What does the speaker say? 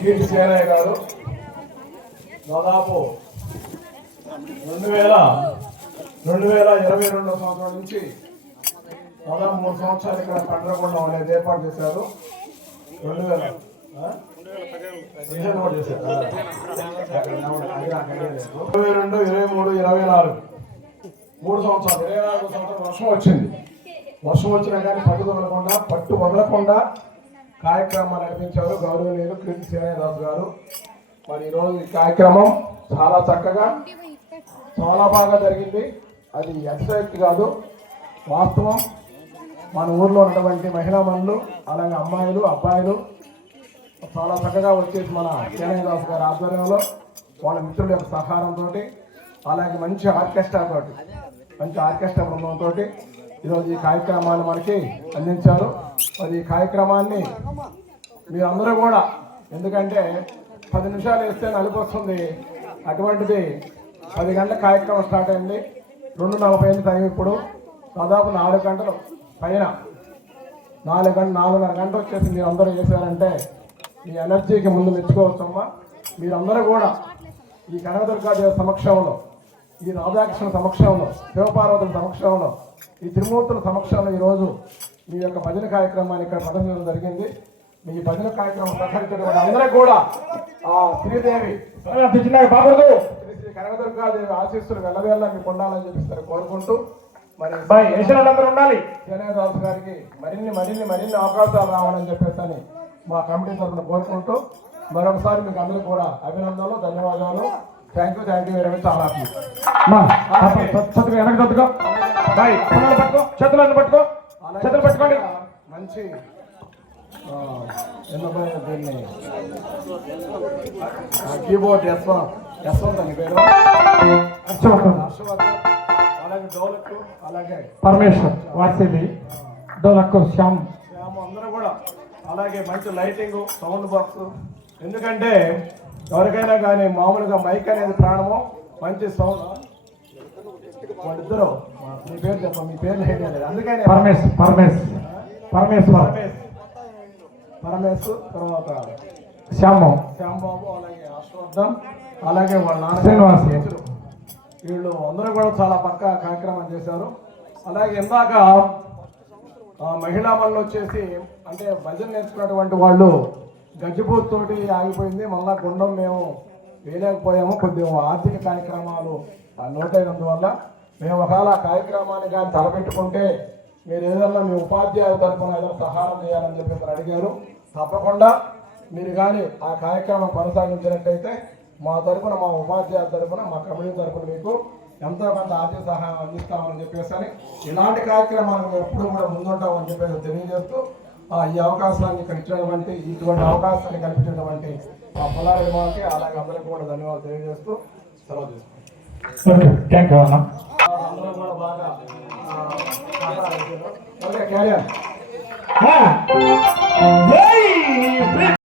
కీర్తి సేనయ్య గారు దాదాపు 2022 సంవత్సరం నుంచి దాదాపు 3 సంవత్సరాలు ఇక్కడ పండ్రకొండం అనేది ఏర్పాటు చేశారు. 2015 22, 23, 24 3 సంవత్సరాలు 24 సంవత్సరం వర్షం వచ్చింది. వర్షం వచ్చినా కానీ పట్టు వదలకుండా కార్యక్రమాలు నడిపించారు గౌరవనీయులు కీర్తి శ్రీనివాస్ గారు. మరి ఈరోజు ఈ కార్యక్రమం చాలా చక్కగా చాలా బాగా జరిగింది. అది ఎక్సైట్ కాదు, వాస్తవం. మన ఊర్లో ఉన్నటువంటి మహిళా మనులు అలాగే అమ్మాయిలు అబ్బాయిలు చాలా చక్కగా వచ్చేసి మన శ్రీనివాస్ గారి ఆధ్వర్యంలో వాళ్ళ మిత్రుల యొక్క సహకారంతో అలాగే మంచి ఆర్కెస్ట్రా బృందంతో ఈరోజు ఈ కార్యక్రమాన్ని మనకి అందించారు. మరి ఈ కార్యక్రమాన్ని మీరందరూ కూడా, ఎందుకంటే 10 నిమిషాలు వేస్తే నలుపు వస్తుంది, అటువంటిది 10 గంటల కార్యక్రమం స్టార్ట్ అయింది. 2:40 టైం. ఇప్పుడు దాదాపు 4 గంటలు పైన 4:30 గంటలు వచ్చేసి మీరు అందరూ చేశారంటే మీ ఎనర్జీకి ముందు మెచ్చుకోవచ్చమ్మా. మీరందరూ కూడా ఈ కనకదుర్గాదేవి సమక్షంలో, ఈ రాధాకృష్ణ సమక్షంలో, శివపార్వతుల సమక్షంలో, ఈ త్రిమూర్తుల సమక్షంలో ఈరోజు మీ యొక్క భజన కార్యక్రమాన్ని ఇక్కడ ప్రదర్శించడం జరిగింది. మీ భజన కార్యక్రమం ప్రకటించినటువంటి అందరూ కూడా ఆ శ్రీదేవి బాబు శ్రీ కనకదుర్గాదేవి ఆశీస్సులు వెళ్ళవేళ్ళ మీకు ఉండాలని చెప్పిస్తారు కోరుకుంటూ, మరి అందరూ ఉండాలి. శ్రీనివాస్ గారికి మరిన్ని అవకాశాలు రావాలని చెప్పేసి మా కమిటీ తరఫున కోరుకుంటూ మరొకసారి మీకు అందరూ కూడా అభినందనలు, ధన్యవాదాలు. Thank you very much. చాలా వెనక తట్టుకో, చేతులు పట్టుకోండి. మంచి దీన్ని కీబోర్డ్ యశ్వంత్ అని పేరు, హర్షవర్ధన్, అలాగే డోలక్, అలాగే పరమేశ్వర్, వాసిది డోలక్, శ్యామ్ అందరూ కూడా, అలాగే మంచి లైటింగ్, సౌండ్ బాక్స్. ఎందుకంటే ఎవరికైనా కానీ మామూలుగా మైక్ అనేది ప్రాణము, మంచి సౌండ్. వాళ్ళిద్దరు మీ పేరు చెప్ప, మీ పేరు లేదు, అందుకని పరమేశ్, తర్వాత శ్యాంబాబు, అలాగే హర్షవర్ధన్, అలాగే వాళ్ళ శ్రీనివాస్, వీళ్ళు అందరూ కూడా చాలా పక్కా కార్యక్రమం చేశారు. అలాగే ఇందాక మహిళా మనులు వచ్చేసి అంటే భజన నేర్చుకున్నటువంటి వాళ్ళు గజ్జిపూతోటి ఆగిపోయింది. మళ్ళా గుండం మేము వేయలేకపోయాము, కొద్దిగా ఆర్థిక కార్యక్రమాలు నోటైనందువల్ల. మేము ఒకవేళ కార్యక్రమాన్ని కానీ తలపెట్టుకుంటే మీరు ఏదన్నా మీ ఉపాధ్యాయుల తరఫున ఏదైనా సహాయం చేయాలని చెప్పి అడిగారు. తప్పకుండా మీరు కానీ ఆ కార్యక్రమం కొనసాగించినట్టయితే మా తరఫున, మా ఉపాధ్యాయుల తరఫున, మా కమిటీ తరఫున మీకు ఎంతో కొంత ఆర్థిక సహాయం అందిస్తామని చెప్పేసి ఇలాంటి కార్యక్రమాలు ఎప్పుడు కూడా ముందుంటామని చెప్పేసి తెలియజేస్తూ ఈ అవకాశాన్ని ఇక్కడ ఇచ్చినటువంటి, ఇటువంటి అవకాశాన్ని కల్పించినటువంటి మా పొలాలకి అలాగే అందరికీ కూడా ధన్యవాదాలు తెలియజేస్తూ సెలవు తీసుకుంటాం. అందరూ కూడా బాగా క్యారియర్